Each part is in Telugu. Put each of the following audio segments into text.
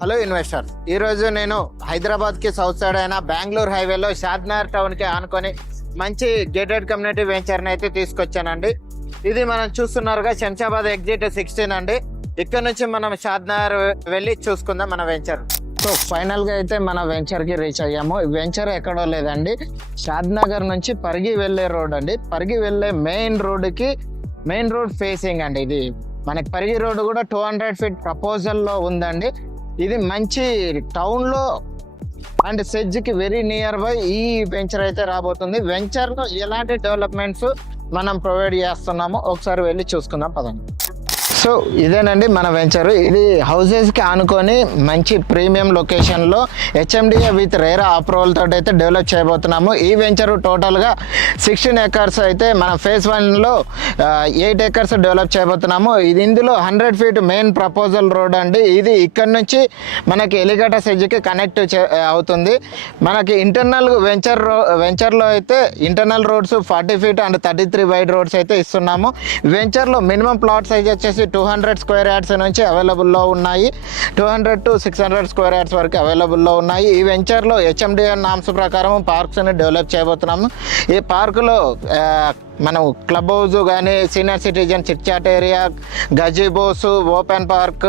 హలో ఇన్వెస్టర్స్, ఈరోజు నేను హైదరాబాద్కి సౌత్ సైడ్ అయిన బెంగళూరు హైవేలో షాద్నగర్ టౌన్కి ఆనుకొని మంచి గేటెడ్ కమ్యూనిటీ వెంచర్ని అయితే తీసుకొచ్చానండి. ఇది మనం చూస్తున్నారుగా శంషాబాద్ ఎగ్జిట్ 16 అండి. ఇక్కడ నుంచి మనం షాద్నగర్ వెళ్ళి చూసుకుందాం మన వెంచర్. సో ఫైనల్గా అయితే మన వెంచర్కి రీచ్ అయ్యాము. వెంచర్ ఎక్కడో లేదండి, షాద్నగర్ నుంచి పరిగి వెళ్ళే రోడ్ అండి. పరిగి వెళ్ళే మెయిన్ రోడ్ ఫేసింగ్ అండి. ఇది మనకి పరిగి రోడ్ కూడా 200 ఫీట్ ప్రపోజల్లో ఉందండి. ఇది మంచి టౌన్లో అండ్ సెజ్కి వెరీ నియర్ బై ఈ వెంచర్ అయితే రాబోతుంది. వెంచర్లో ఎలాంటి డెవలప్మెంట్స్ మనం ప్రొవైడ్ చేస్తున్నామో ఒకసారి వెళ్ళి చూసుకుందాం పదండి. సో ఇదేనండి మన వెంచర్. ఇది హౌసెస్కి ఆనుకొని మంచి ప్రీమియం లొకేషన్లో హెచ్ఎండిఏ విత్ రేరా అప్రూవల్ తోటి అయితే డెవలప్ చేయబోతున్నాము. ఈ వెంచర్ టోటల్గా 16 ఎకర్స్ అయితే మన ఫేజ్ 1లో 8 ఎకర్స్ డెవలప్ చేయబోతున్నాము. ఇది ఇందులో 100 ఫీట్ మెయిన్ ప్రపోజల్ రోడ్ అండి. ఇది ఇక్కడ నుంచి మనకి ఎలిగట సెజ్కి కనెక్ట్ అవుతుంది. మనకి ఇంటర్నల్ వెంచర్లో అయితే internal roads 40 feet and 33 wide roads అయితే ఇస్తున్నాము. వెంచర్లో మినిమం ప్లాట్ సైజ్ వచ్చేసి 200 స్క్వేర్ యార్డ్స్ నుంచి అవైలబుల్లో ఉన్నాయి. 200 to 600 స్క్వేర్ యార్డ్స్ వరకు అవైలబుల్లో ఉన్నాయి. ఈ వెంచర్లో హెచ్ఎండిఏ నామ్స్ ప్రకారం పార్క్స్ని డెవలప్ చేయబోతున్నాము. ఈ పార్కులో మనం క్లబ్ హౌస్ కానీ senior citizen chitchat area, gazebos, open park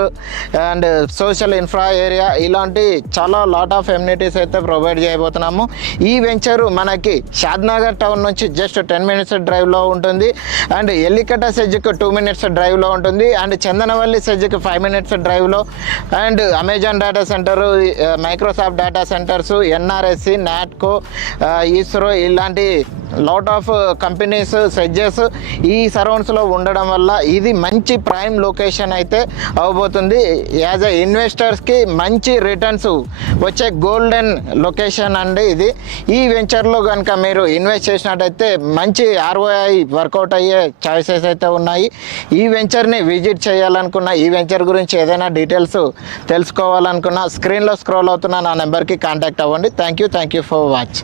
and social infra area ఇలాంటి చాలా లాట్ ఆఫ్ ఎమ్యూనిటీస్ అయితే ప్రొవైడ్ చేయబోతున్నాము. ఈ వెంచరు మనకి షాద్నగర్ టౌన్ నుంచి జస్ట్ 10 మినిట్స్ డ్రైవ్లో ఉంటుంది. అండ్ ఎల్లికట సెజ్కి 2 మినిట్స్ డ్రైవ్లో ఉంటుంది. అండ్ చందనవల్లి సెజ్కి 5 మినిట్స్ డ్రైవ్లో. And Amazon data center, Microsoft data centers, NRSC, Natco, ISRO ఇలాంటి లాట్ ఆఫ్ కంపెనీస్ సెడ్జెస్ ఈ సరౌండ్స్లో ఉండడం వల్ల ఇది మంచి ప్రైమ్ లొకేషన్ అయితే అవబోతుంది. యాజ్ ఎ ఇన్వెస్టర్స్కి మంచి రిటర్న్స్ వచ్చే గోల్డెన్ లొకేషన్ అండి ఇది. ఈ వెంచర్లో కనుక మీరు ఇన్వెస్ట్ చేసినట్టయితే మంచి ROI వర్కౌట్ అయ్యే చాయిసెస్ అయితే ఉన్నాయి. ఈ వెంచర్ని విజిట్ చేయాలనుకున్న, ఈ వెంచర్ గురించి ఏదైనా డీటెయిల్స్ తెలుసుకోవాలనుకున్న స్క్రీన్లో స్క్రోల్ అవుతున్న నా నెంబర్కి కాంటాక్ట్ అవ్వండి. Thank you for watch.